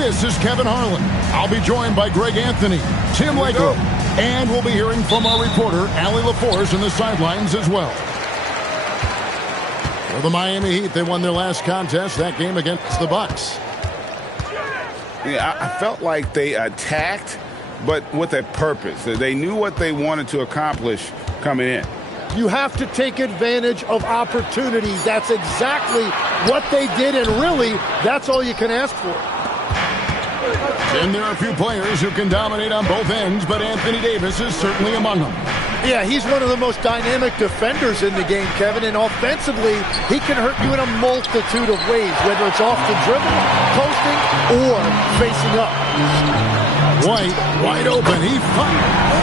This is Kevin Harlan. I'll be joined by Greg Anthony, Tim Legler, and we'll be hearing from our reporter, Allie LaForce, in the sidelines as well. For the Miami Heat, they won their last contest, that game against the Bucks. Yeah, I felt like they attacked, but with a purpose. They knew what they wanted to accomplish coming in. You have to take advantage of opportunities. That's exactly what they did, and really, that's all you can ask for. And there are a few players who can dominate on both ends, but Anthony Davis is certainly among them. Yeah, he's one of the most dynamic defenders in the game, Kevin, and offensively, he can hurt you in a multitude of ways, whether it's off the dribble, posting, or facing up. White, wide open, he fires.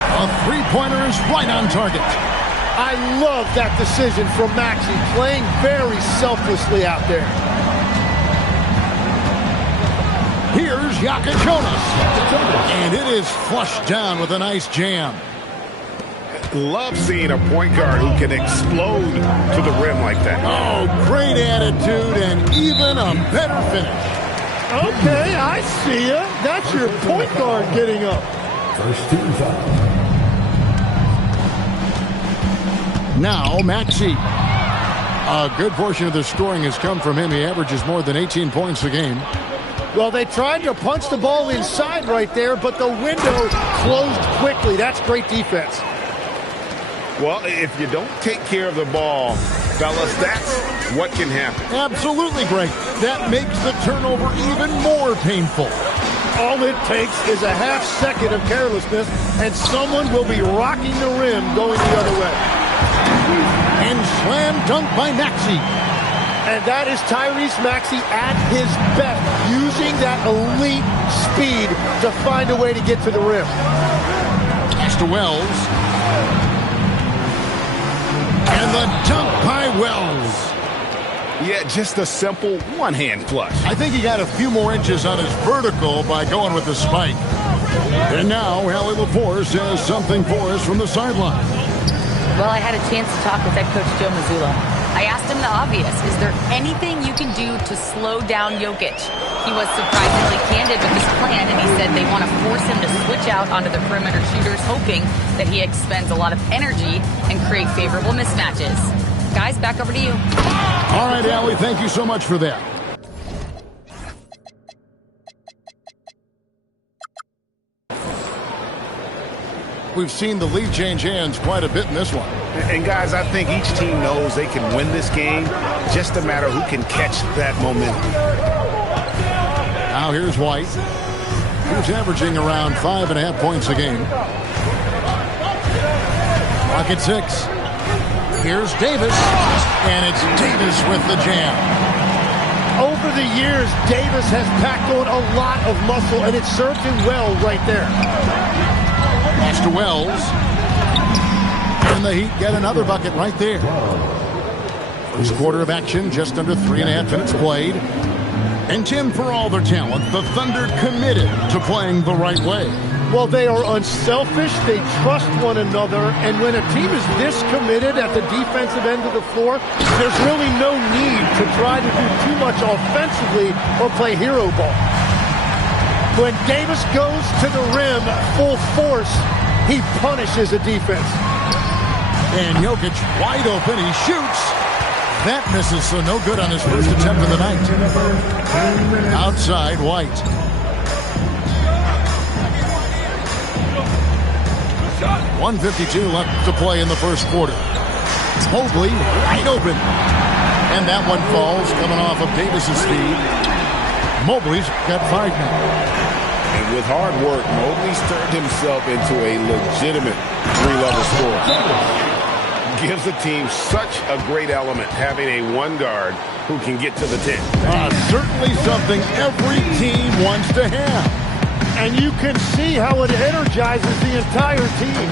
A three-pointer is right on target. I love that decision from Maxey, playing very selflessly out there. Here's Yaka Jonas. And it is flushed down with a nice jam. Love seeing a point guard who can explode to the rim like that. Oh, great attitude and even a better finish. Okay, I see ya. That's your point guard getting up. First team foul. Now, Maxey. A good portion of the scoring has come from him. He averages more than 18 points a game. Well, they tried to punch the ball inside right there, but the window closed quickly. That's great defense. Well, if you don't take care of the ball, fellas, that's what can happen. Absolutely, Greg. That makes the turnover even more painful. All it takes is a half second of carelessness, and someone will be rocking the rim going the other way. And slam dunk by Maxey. And that is Tyrese Maxey at his best, using that elite speed to find a way to get to the rim. Pass to Wells. And the dunk by Wells. Yeah, just a simple one-hand flush. I think he got a few more inches on his vertical by going with the spike. And now, Allie LaForce has something for us from the sideline. Well, I had a chance to talk with head coach Joe Mazzulla. I asked him the obvious. Is there anything you can do to slow down Jokic? He was surprisingly candid with his plan, and he said they want to force him to switch out onto the perimeter shooters, hoping that he expends a lot of energy and create favorable mismatches. Guys, back over to you. All right, Allie, thank you so much for that. We've seen the lead change hands quite a bit in this one. And guys, I think each team knows they can win this game. Just a matter who can catch that momentum. Now here's White, who's averaging around 5.5 points a game. Clock at 6. Here's Davis, and it's Davis with the jam. Over the years, Davis has packed on a lot of muscle, and it served him well right there. Pass to Wells. And the Heat get another bucket right there. First quarter of action, just under 3.5 minutes played. And Tim, for all their talent, the Thunder committed to playing the right way. Well, they are unselfish. They trust one another. And when a team is this committed at the defensive end of the floor, there's really no need to try to do too much offensively or play hero ball. When Davis goes to the rim full force, he punishes a defense. And Jokic wide open. He shoots. That misses, so no good on his first attempt of the night. Outside, White. 1:52 left to play in the first quarter. Mobley wide open. And that one falls coming off of Davis's speed. Mobley's got 5 now. And with hard work, Mobley's turned himself into a legitimate three-level scorer. Gives the team such a great element having a one guard who can get to the 10. Certainly something every team wants to have. And you can see how it energizes the entire team.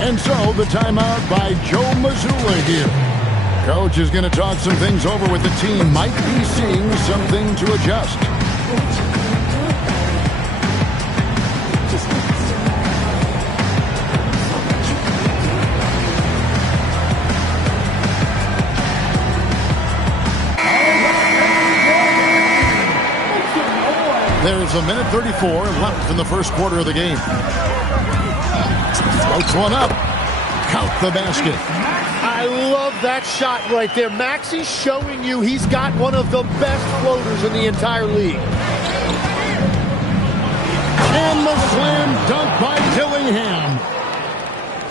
And so the timeout by Joe Mazzulla here. Coach is going to talk some things over with the team. Might be seeing something to adjust. There's a minute 34 left in the first quarter of the game. Floats one up. Count the basket. I love that shot right there. Maxey's showing you he's got one of the best floaters in the entire league. And the slam dunk by Dillingham.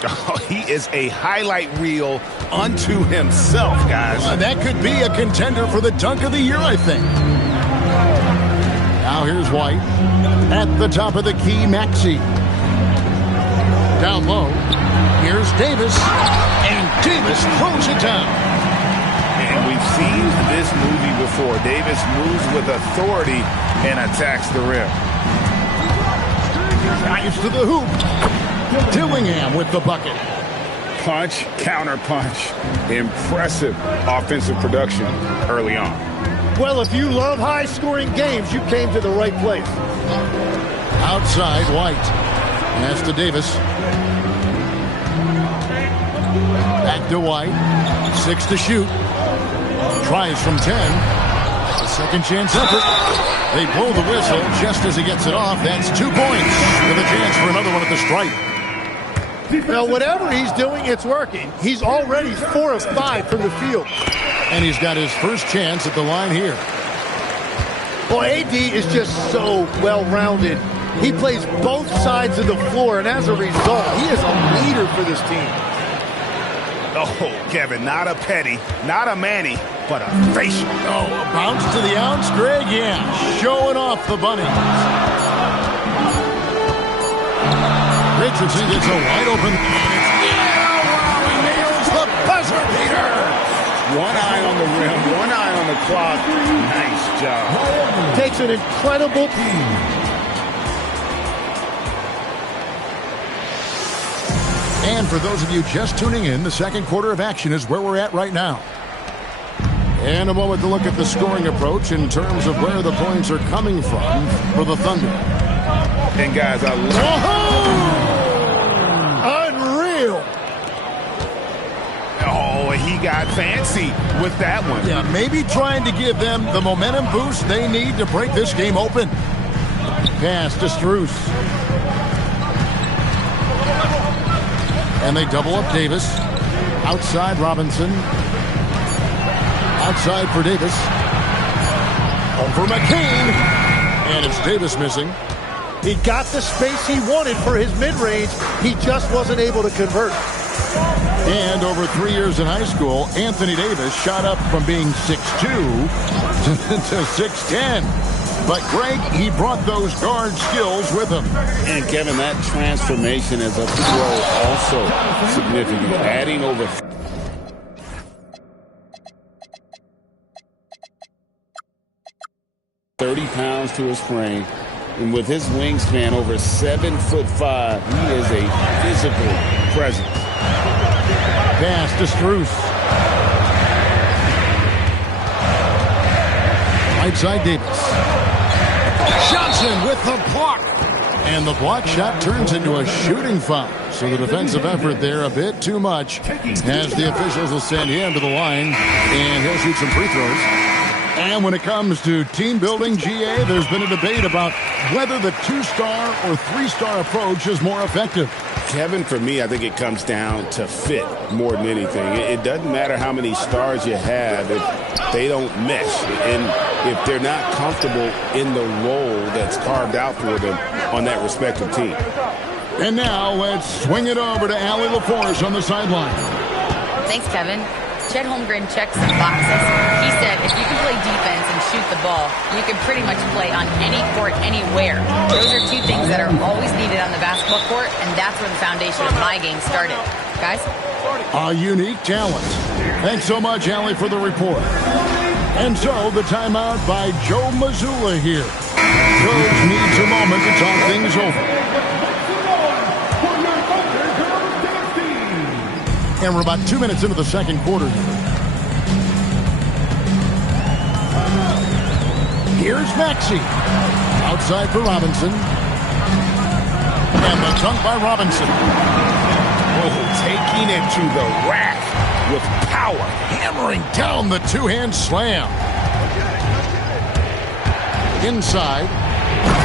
Oh, he is a highlight reel unto himself, guys. That could be a contender for the dunk of the year, I think. Now here's White. At the top of the key, Maxey. Down low. Here's Davis. And Davis throws it down. And we've seen this movie before. Davis moves with authority and attacks the rim. Drives to the hoop. Dillingham with the bucket. Punch, counter punch. Impressive offensive production early on. Well, if you love high-scoring games, you came to the right place. Outside, White. Pass to Davis. Back to White. 6 to shoot. Tries from 10. That's a second chance effort. They blow the whistle just as he gets it off. That's 2 points with a chance for another one at the stripe. Now, whatever he's doing, it's working. He's already 4 of 5 from the field. And he's got his first chance at the line here. Well, AD is just so well-rounded. He plays both sides of the floor, and as a result, he is a leader for this team. Oh, Kevin, not a Petty, not a Manny, but a facial. Oh, a bounce to the ounce, Greg? Yeah, showing off the bunny. Richardson gets a wide open. Wow, he nails the buzzer beater. One eye on the rim, one eye on the clock. Nice job. Takes an incredible... And for those of you just tuning in, the second quarter of action is where we're at right now. And a moment to look at the scoring approach in terms of where the points are coming from for the Thunder. And guys, I love... Unreal! Oh, he got fancy with that one. Yeah, maybe trying to give them the momentum boost they need to break this game open. Pass to Strus. And they double up Davis. Outside Robinson. Outside for Davis. Over McCain. And it's Davis missing. He got the space he wanted for his mid-range. He just wasn't able to convert. And over 3 years in high school, Anthony Davis shot up from being 6'2" to 6'10". But Greg, he brought those guard skills with him. And Kevin, that transformation as a pro also significant. Adding over 30 pounds to his frame. And with his wingspan over 7'5", he is a physical presence. Pass to Strus. Right side Davis. Johnson with the block. And the block shot turns into a shooting foul. So the defensive effort there a bit too much as the officials will send him to the line, and he'll shoot some free throws. And when it comes to team building, GA, there's been a debate about whether the 2-star or 3-star approach is more effective. Kevin, for me, I think it comes down to fit more than anything. It doesn't matter how many stars you have if they don't mesh. And if they're not comfortable in the role that's carved out for them on that respective team. And now let's swing it over to Allie LaForce on the sideline. Thanks, Kevin. Chet Holmgren checks some boxes. He said if you can play defense and shoot the ball, you can pretty much play on any court, anywhere. Those are two things that are always needed on the basketball court, and that's where the foundation of my game started. Guys? A unique talent. Thanks so much, Allie, for the report. And so the timeout by Joe Mazzulla here. Coach needs a moment to talk things over. And we're about 2 minutes into the second quarter here. Here's Maxey. Outside for Robinson. And the dunk by Robinson. Oh, taking it to the rack with power. Hammering down the two-hand slam. Inside.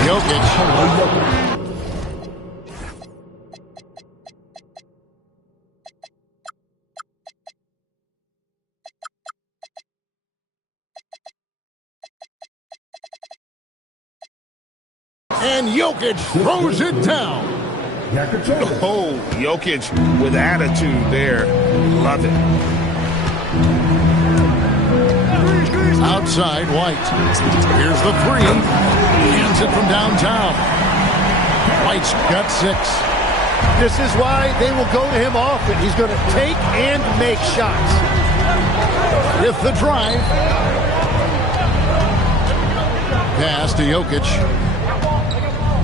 Jokic. And Jokic throws it down. Oh, Jokic with attitude there. Love it. Outside, White. Here's the three. Hands it from downtown. White's got 6. This is why they will go to him often. He's going to take and make shots. With the drive. Pass to Jokic.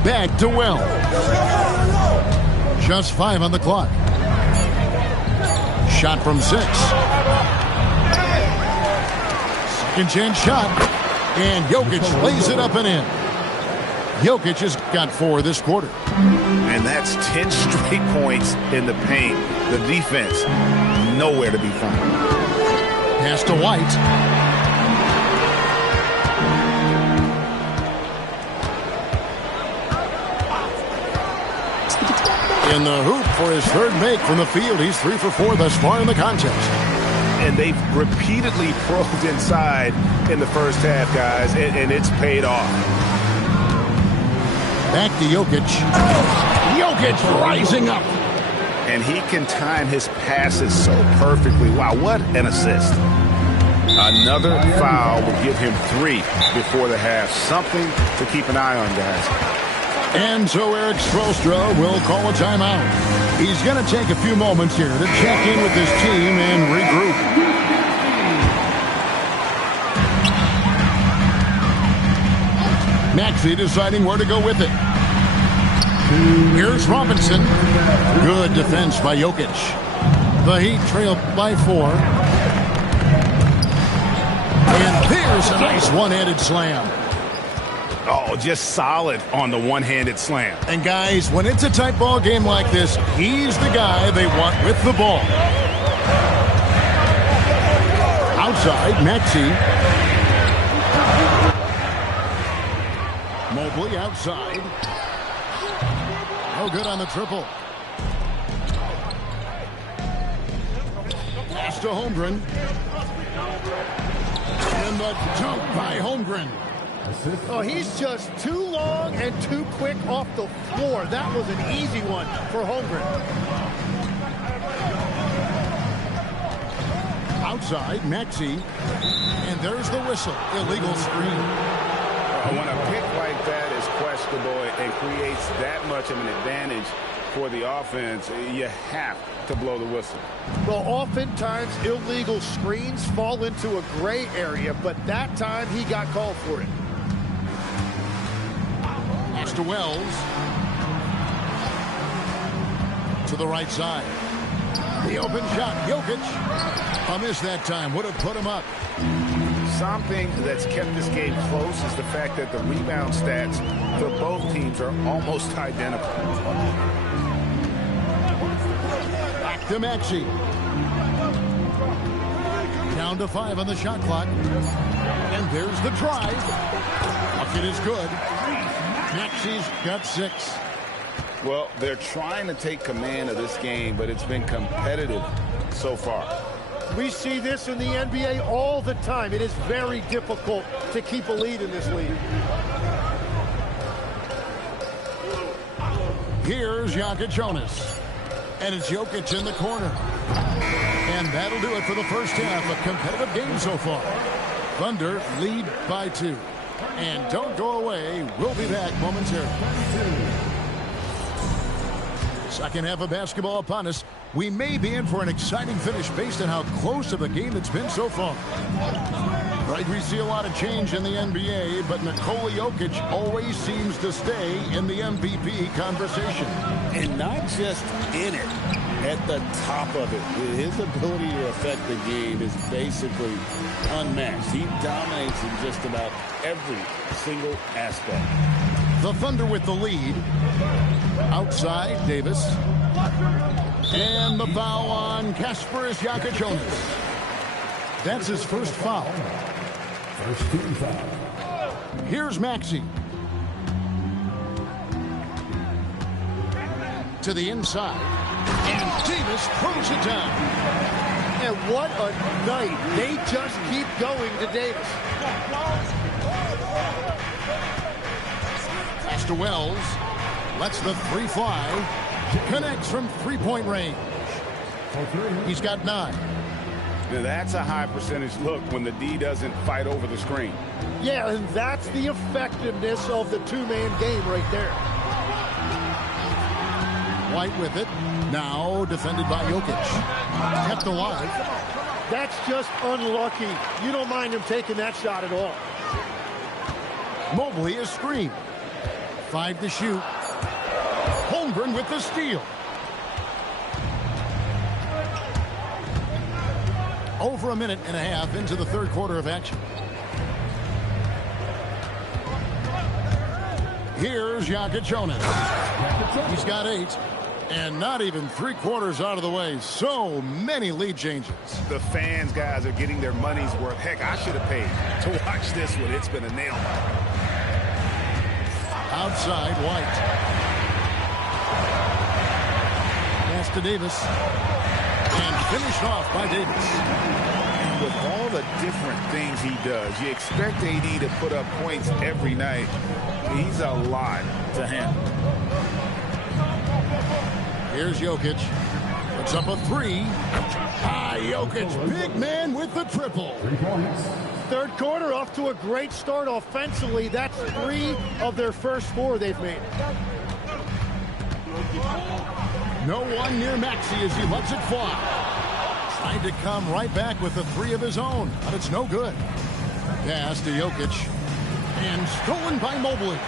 Back to Wells. Just 5 on the clock. Shot from 6. Second chance shot. And Jokic lays it up and in. Jokic has got 4 this quarter. And that's 10 straight points in the paint. The defense, nowhere to be found. Pass to White. In the hoop for his third make from the field. He's 3 for 4 thus far in the contest. And they've repeatedly probed inside in the first half, guys, and it's paid off. Back to Jokic. Jokic rising up. And he can time his passes so perfectly. Wow, what an assist. Another foul will give him 3 before the half. Something to keep an eye on, guys. And so Eric Spoelstra will call a timeout. He's going to take a few moments here to check in with his team and regroup. Maxey deciding where to go with it. Here's Robinson. Good defense by Jokic. The Heat trail by 4. And there's a nice one-handed slam. Oh, just solid on the one-handed slam. And guys, when it's a tight ball game like this, he's the guy they want with the ball. Outside, Maxey. Mobley outside. No good on the triple. Pass to Holmgren. And the dunk by Holmgren. Oh, he's just too long and too quick off the floor. That was an easy one for Holmgren. Outside, Maxey. And there's the whistle. Illegal screen. When a pick like that is questionable and creates that much of an advantage for the offense, you have to blow the whistle. Well, oftentimes illegal screens fall into a gray area, but that time he got called for it. Pass to Wells. To the right side. The open shot, Jokic. A miss that time. Would have put him up. Something that's kept this game close is the fact that the rebound stats for both teams are almost identical. Back to Maxey. Down to 5 on the shot clock. And there's the drive. Bucket is good. Maxey's got 6. Well, they're trying to take command of this game, but it's been competitive so far. We see this in the NBA all the time. It is very difficult to keep a lead in this league. Here's Jonas. And it's Jokic in the corner. And that'll do it for the first half. A competitive game so far. Thunder lead by 2. And don't go away. We'll be back momentarily. Second half of basketball upon us. We may be in for an exciting finish based on how close of a game it's been so far. Right, we see a lot of change in the NBA, but Nikola Jokic always seems to stay in the MVP conversation. And not just in it, at the top of it. His ability to affect the game is basically unmatched. He dominates in just about every single aspect. The Thunder with the lead. Outside, Davis. And the foul on Kasparas Jonas. That's his first foul. First team foul. Here's Maxey. To the inside. And Davis throws it down. And what a night. They just keep going to Davis. Pass to Wells. Lets the 3 fly. Connects from three-point range. He's got 9. Now that's a high percentage look when the D doesn't fight over the screen. Yeah, and that's the effectiveness of the two-man game right there. White with it. Now defended by Jokic. Kept alive. That's just unlucky. You don't mind him taking that shot at all. Mobley is screened. 5 to shoot. Holmgren with the steal. Over a minute and a half into the third quarter of action. Here's Jonas. He's got 8. And not even 3/4 out of the way. So many lead changes. The fans, guys, are getting their money's worth. Heck, I should have paid to watch this one. It's been a nail biter. Outside, White. Pass to Davis. And finished off by Davis. And with all the different things he does, you expect AD to put up points every night. He's a lot to handle. Here's Jokic. Puts up a 3. Jokic, big man with the triple. 3 points. Third quarter off to a great start offensively. That's 3 of their first 4 they've made. No one near Maxey as he lets it fly. Trying to come right back with the 3 of his own, but it's no good. Pass to Jokic. And stolen by Mobley.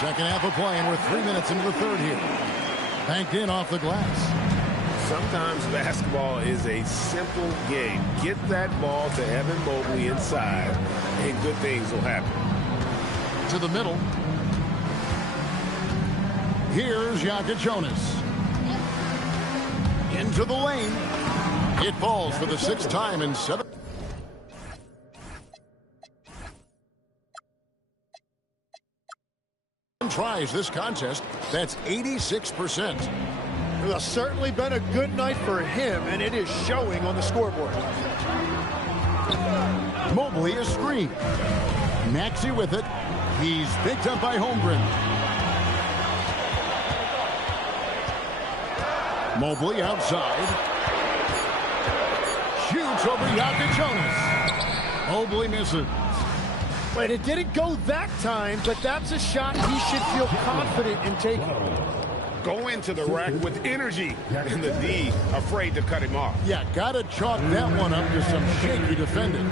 Second half of play, and we're 3 minutes into the third here. Banked in off the glass. Sometimes basketball is a simple game. Get that ball to Evan Mobley inside, and good things will happen. To the middle. Here's Jonas. Into the lane. It falls for the 6th time in 7. Tries this contest. That's 86%. It has certainly been a good night for him, and it is showing on the scoreboard. Mobley is screened. Maxey with it. He's picked up by Holmgren. Mobley outside. Shoots over Jonas. Mobley misses. Wait, it didn't go that time, but that's a shot he should feel confident in taking. Go into the rack with energy, and the D afraid to cut him off. Yeah, gotta chalk that one up to some shaky defending.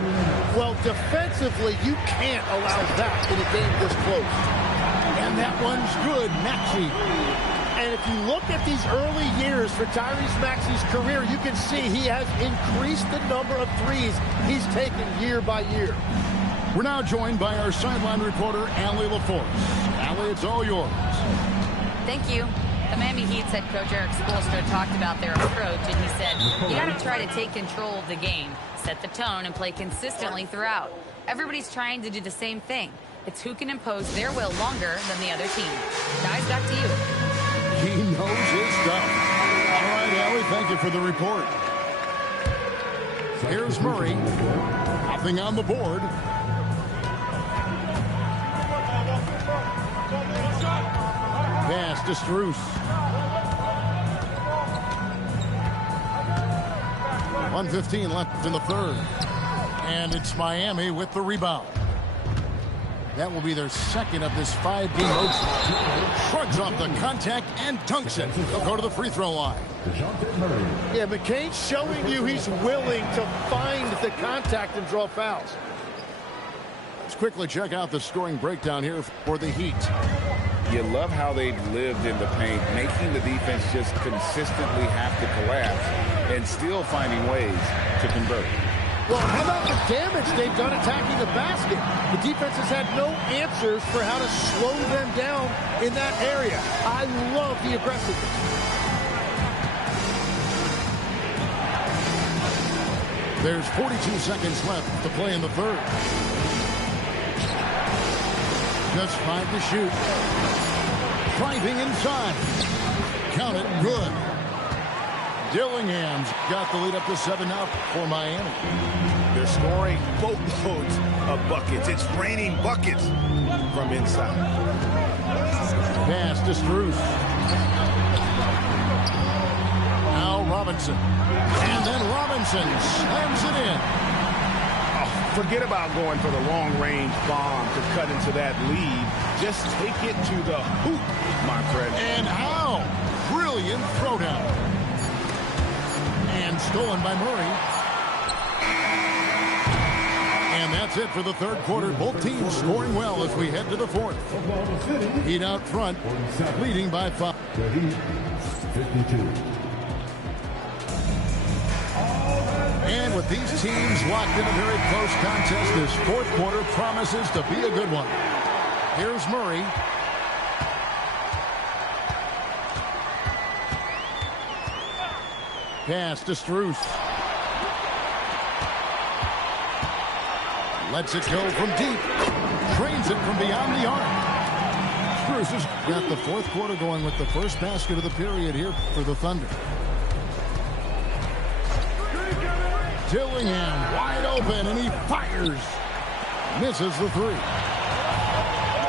Well, defensively, you can't allow that in a game this close. And that one's good, Maxey. And if if you look at these early years for Tyrese Maxey's career, you can see he has increased the number of threes he's taken year by year. We're now joined by our sideline reporter, Allie LaForce. Allie, it's all yours. Thank you. The Miami Heat's head coach Eric Spoelstra talked about their approach, and he said, you got to try to take control of the game, set the tone, and play consistently throughout. Everybody's trying to do the same thing. It's who can impose their will longer than the other team. Guys, back to you. He knows his stuff. All right, Allie, thank you for the report. Here's Murray. Nothing on the board. Pass to Strus. 1:15 left in the third. And it's Miami with the rebound. That will be their second of this 5-game road trip. Shrugs off the contact and dunks it. They'll go to the free throw line. Yeah, McCain's showing you he's willing to find the contact and draw fouls. Let's quickly check out the scoring breakdown here for the Heat. You love how they've lived in the paint, making the defense just consistently have to collapse and still finding ways to convert. Well, how about the damage they've done attacking the basket? The defense has had no answers for how to slow them down in that area. I love the aggressiveness. There's 42 seconds left to play in the third. Just 5 to shoot. Driving inside. Count it, good. Dillingham's got the lead up to 7 now for Miami. They're scoring boatloads of buckets. It's raining buckets from inside. Pass to Strus. Now Robinson. And then Robinson slams it in. Oh, forget about going for the long-range bomb to cut into that lead. Just take it to the hoop, my friend. And how? Brilliant throwdown. And stolen by Murray. And that's it for the third quarter. Both teams scoring well as we head to the fourth. Heat out front, leading by 5. 52. And with these teams locked in a very close contest, this fourth quarter promises to be a good one. Here's Murray. Pass to Strus. Lets it go from deep. Trains it from beyond the arc. Strus has got the fourth quarter going with the first basket of the period here for the Thunder. Dillingham wide open, and he fires. Misses the three.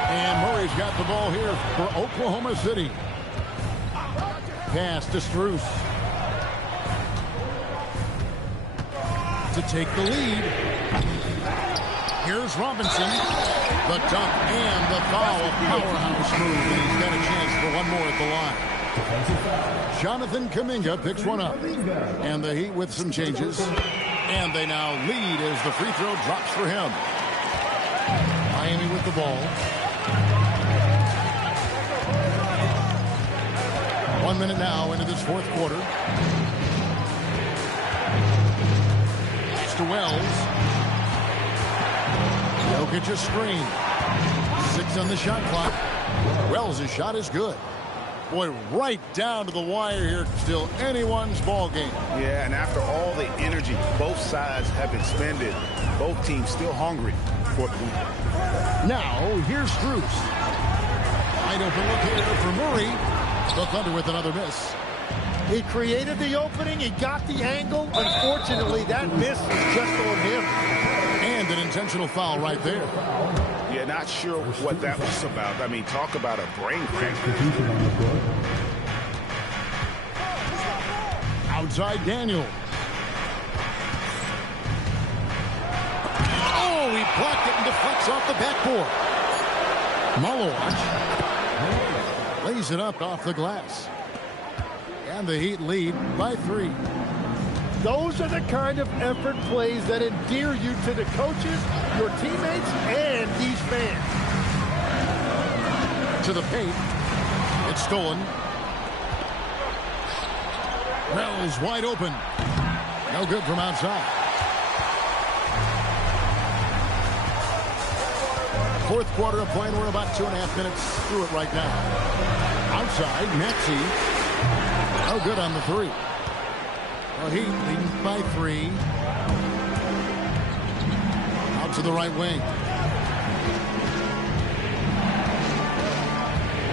And Murray's got the ball here for Oklahoma City. Pass to Strus. To take the lead. Here's Robinson. The dunk and the foul. Powerhouse move, and he's got a chance for one more at the line. Jonathan Kuminga picks one up. And the Heat with some changes. And they now lead as the free throw drops for him. Miami with the ball. 1 minute now into this fourth quarter. To Wells. Jokic a screen. 6 on the shot clock. Wells' shot is good. Boy, right down to the wire here. Still anyone's ball game. Yeah, and after all the energy both sides have expended, both teams still hungry for the win. Now, here's Strus. Wide open look here for Murray. The Thunder with another miss. He created the opening. He got the angle. Unfortunately, that miss is just on him. And an intentional foul right there. Yeah, not sure what that was about. I mean, talk about a brain crack. Outside Daniel. Oh, he blocked it and deflects off the backboard. Malorch lays it up off the glass. And the Heat lead by 3. Those are the kind of effort plays that endear you to the coaches, your teammates, and these fans. To the paint. It's stolen. Wells wide open. No good from outside. Fourth quarter of play, and we're about 2.5 minutes through it right now. Outside, Maxey. No good on the three. Well, Heat leading by 3. Out to the right wing.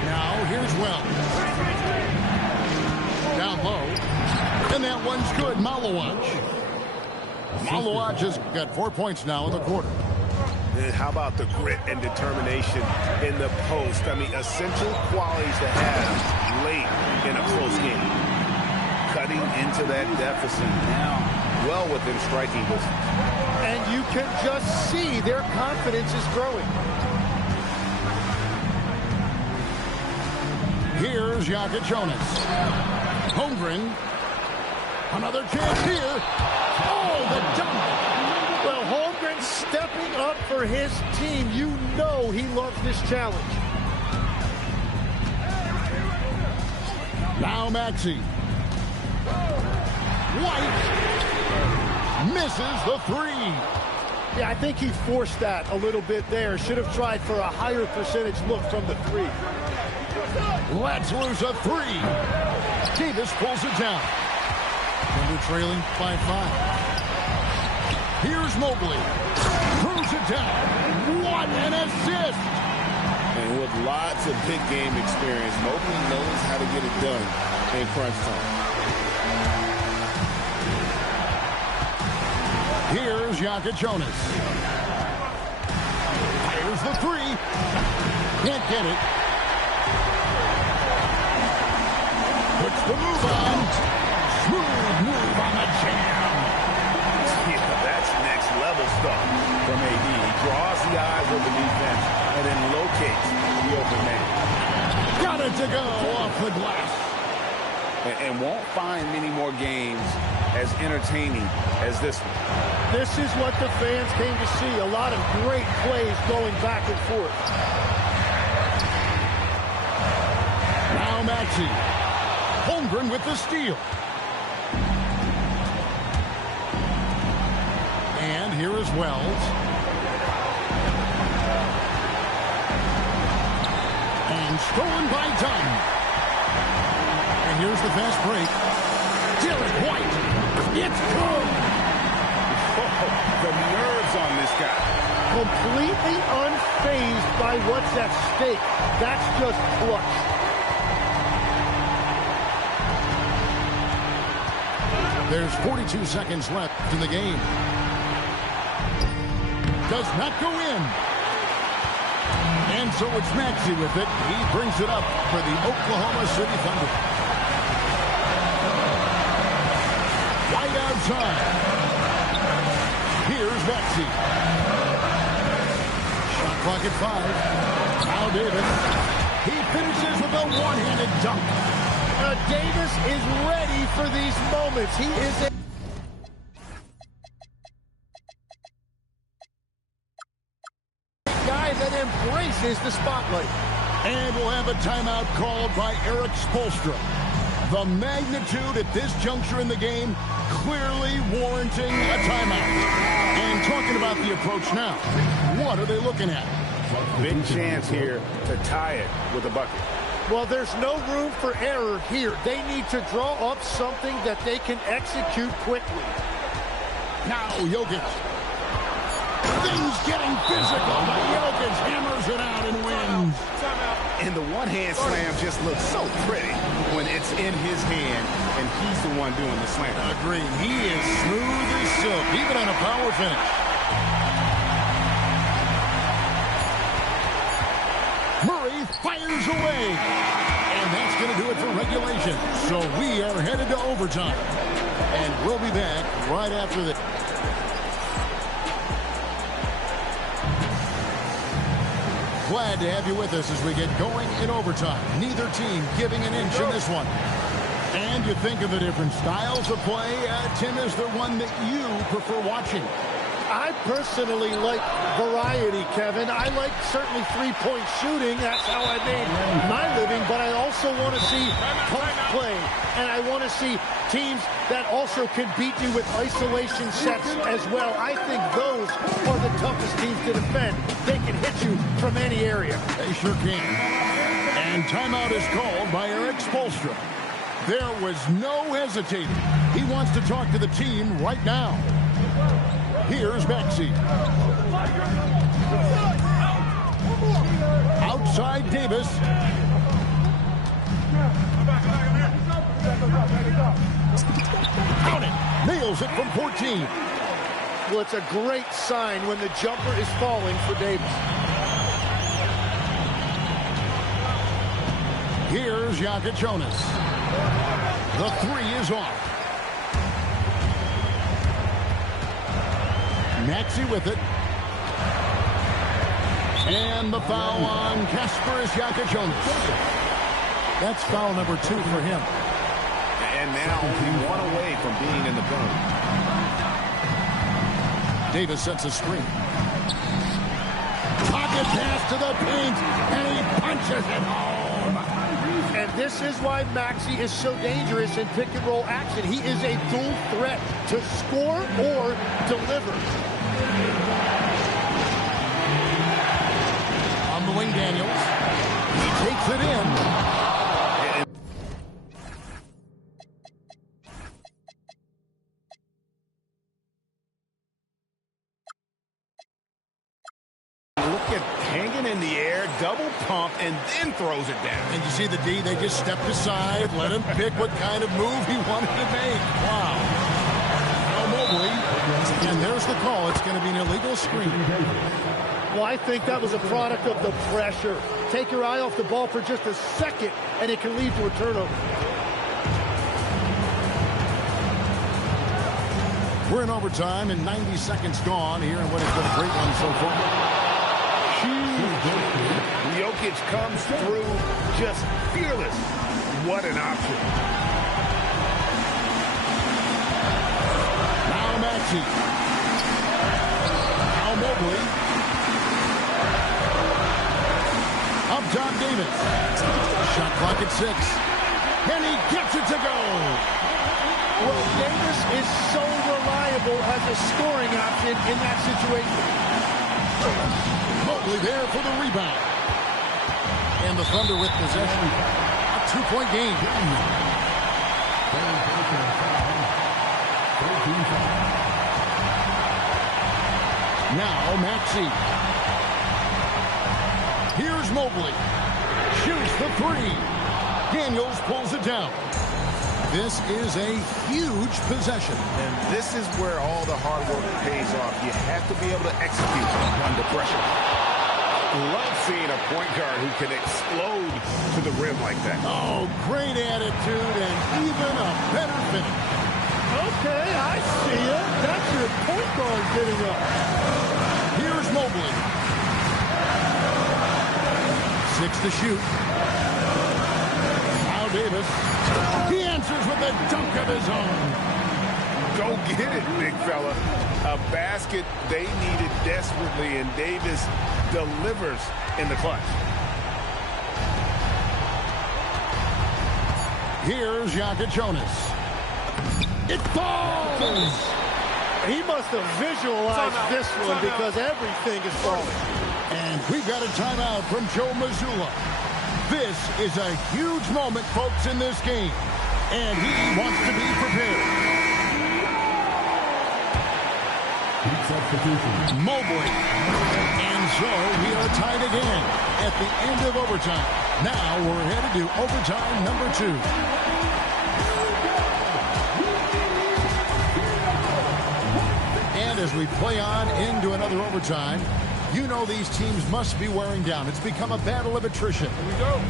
Now, here's Wells. Down low. And that one's good. Malawach. Malawach has got 4 points now in the quarter. And how about the grit and determination in the post? I mean, essential qualities to have late in a close game. Cutting into that deficit now, well within striking distance. And you can just see their confidence is growing. Here's Jokic Jonas. Holmgren. Another chance here. Oh, the dunk. Well, Holmgren stepping up for his team. You know he loves this challenge. Now Maxey. White. Misses the 3. Yeah, I think he forced that a little bit there. Should have tried for a higher percentage look from the 3. Let's lose a 3. Davis pulls it down. Denver trailing by 5. Here's Mobley. Throws it down. What an assist! And with lots of big game experience, Mobley knows how to get it done in crunch time. Here's Jokic Jonas. Fires the 3. Can't get it. Puts the move on. Smooth move on the jam. Yeah, that's next level stuff from AD. He draws the eyes of the defense and then locates the open man. Got it to go off the glass. And won't find many more games as entertaining as this one. This is what the fans came to see. A lot of great plays going back and forth. Now Maxey. Holmgren with the steal. And here is Wells. And stolen by Dunn. And here's the fast break. Derek White. It's good. Oh, the nerves on this guy. Completely unfazed by what's at stake. That's just clutch. There's 42 seconds left in the game. Does not go in. And so it's Maxey with it. He brings it up for the Oklahoma City Thunder. Right outside. Here's Maxey. Shot clock at 5. Now Davis. He finishes with a one-handed dunk. Davis is ready for these moments. He is a guy that embraces the spotlight. And we'll have a timeout called by Erik Spoelstra. The magnitude at this juncture in the game clearly warranting a timeout. And talking about the approach now, what are they looking at? Big chance here to tie it with a bucket. Well, there's no room for error here. They need to draw up something that they can execute quickly. Now Jokic. Things getting physical, but Jokic hammers it out and wins. And the one-hand slam just looks so pretty when it's in his hand and he's the one doing the slam. Agreed. He is smooth as silk, even on a power finish. Murray fires away. And that's going to do it for regulation. So we are headed to overtime. And we'll be back right after this. Glad to have you with us as we get going in overtime. Neither team giving an inch in this one. And you think of the different styles of play. Tim, is there one that you prefer watching? I personally like variety, Kevin. I like certainly three-point shooting. That's how I made my living. But I also want to see post play. And I want to see teams that also can beat you with isolation sets as well. I think those are the toughest teams to defend. They can hit you from any area. They sure can. And timeout is called by Eric Spoelstra. There was no hesitating. He wants to talk to the team right now. Here's Maxey. Outside Davis. Count it. Nails it from 14. Well, it's a great sign when the jumper is falling for Davis. Here's Jonas. The three is off. Maxey with it. And the foul on Kasparas Jonas. That's foul number 2 for him. And now he won away from being in the penalty. Davis sets a screen. Pocket pass to the paint, and he punches it home. And this is why Maxey is so dangerous in pick-and-roll action. He is a dual threat to score or deliver. On the wing, Daniels. He takes it in. Hanging in the air, double pump, and then throws it down. And you see the D, they just stepped aside, let him pick what kind of move he wanted to make. Wow. Now Mobley, and there's the call. It's going to be an illegal screen. Well, I think that was a product of the pressure. Take your eye off the ball for just a second, and it can lead to a turnover. We're in overtime, and 90 seconds gone here, and what has been a great one so far. Jokic comes through just fearless. What an option. Now Maxey. Now Mobley. Up top Davis. Shot clock at 6. And he gets it to go. Well, Davis is so reliable as a scoring option in that situation. Mobley there for the rebound. And the Thunder with possession. A 2-point game. Now Maxey. Here's Mobley. Shoots the 3. Daniels pulls it down. This is a huge possession. And this is where all the hard work pays off. You have to be able to execute under pressure. Love seeing a point guard who can explode to the rim like that. Oh, great attitude and even a better finish. Okay, I see it. That's your point guard getting up. Here's Mobley. 6 to shoot. Now Davis. He answers with a dunk of his own. Go get it, big fella. A basket they needed desperately, and Davis delivers in the clutch. Here's Jonas. It falls! He must have visualized this one because everything is falling. And we've got a timeout from Joe Mazzulla. This is a huge moment, folks, in this game. And he wants to be prepared. Mobley. And so we are tied again at the end of overtime. Now we're headed to overtime number 2. And as we play on into another overtime, you know these teams must be wearing down. It's become a battle of attrition. Here we go.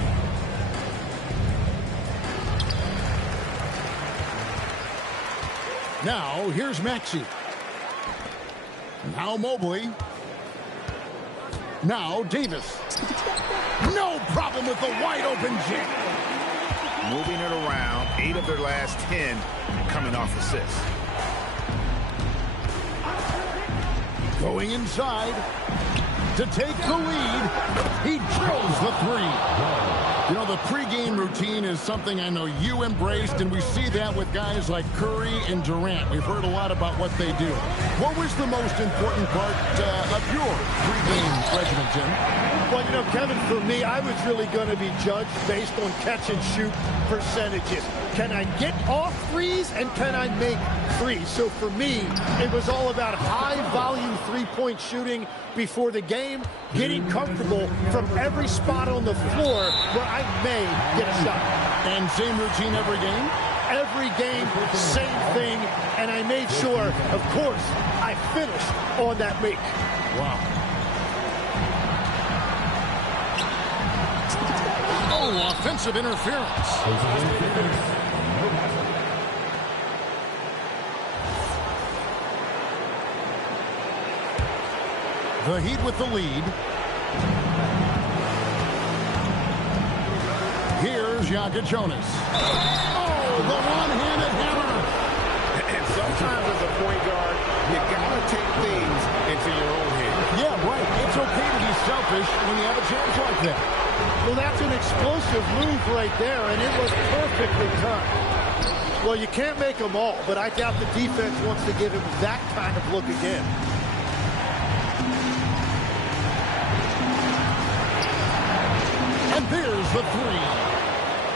Now, here's Maxey. Now Mobley. Now Davis. No problem with the wide open jam. Moving it around, 8 of their last 10 coming off assists. Going inside to take the lead. He drills the three. You know, the pregame routine is something I know you embraced, and we see that with guys like Curry and Durant. We've heard a lot about what they do. What was the most important part of your pregame regimen, Tim? Well, you know, Kevin, for me, I was really going to be judged based on catch-and-shoot percentages. Can I get off threes, and can I make threes? So for me, it was all about high-volume three-point shooting before the game, getting comfortable from every spot on the floor where I may get a shot. And same routine every game? Every game, same thing, and I made sure, of course, I finished on that make. Wow. Oh, offensive interference. The Heat with the lead. Here's Jokic Jonas. Oh, the one-handed hammer. And sometimes as a point guard, you gotta take things into your own hands. Yeah, right. It's okay to be selfish when you have a chance like that. Well, that's an explosive move right there, and it was perfectly timed. Well, you can't make them all, but I doubt the defense wants to give him that kind of look again. And there's the three.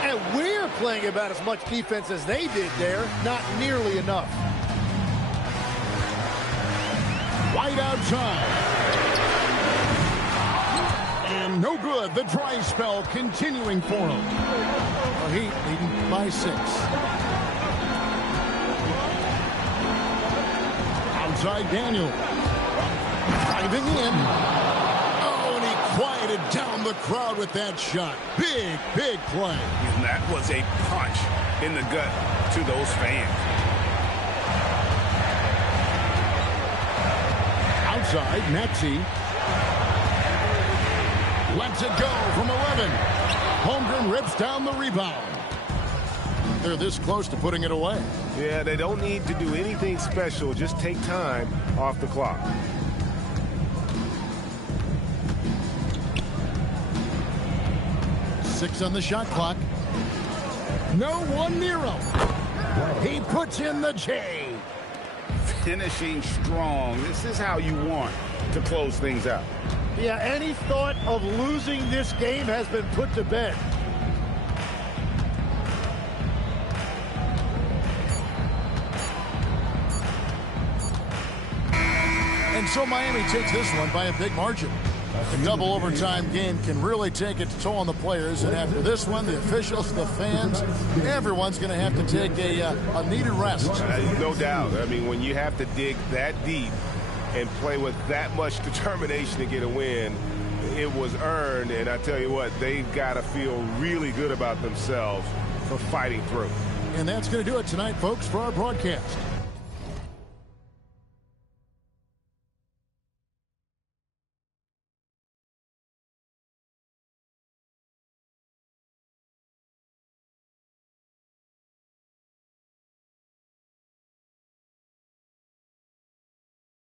And we're playing about as much defense as they did there. Not nearly enough. Right outside. And no good. The dry spell continuing for him. The Heat leading by 6. Outside Daniel. Driving in. Quieted down the crowd with that shot. Big, big play. And that was a punch in the gut to those fans. Outside, Maxey. Lets it go from 11. Holmgren rips down the rebound. They're this close to putting it away. Yeah, they don't need to do anything special. Just take time off the clock. 6 on the shot clock. No one near him. He puts in the J. Finishing strong. This is how you want to close things out. Yeah, any thought of losing this game has been put to bed. And so Miami takes this one by a big margin. A double overtime game can really take its toll on the players, and after this one, the officials, the fans, everyone's going to have to take a needed rest. No doubt. I mean, when you have to dig that deep and play with that much determination to get a win, it was earned, and I tell you what, they've got to feel really good about themselves for fighting through. And that's going to do it tonight, folks, for our broadcast.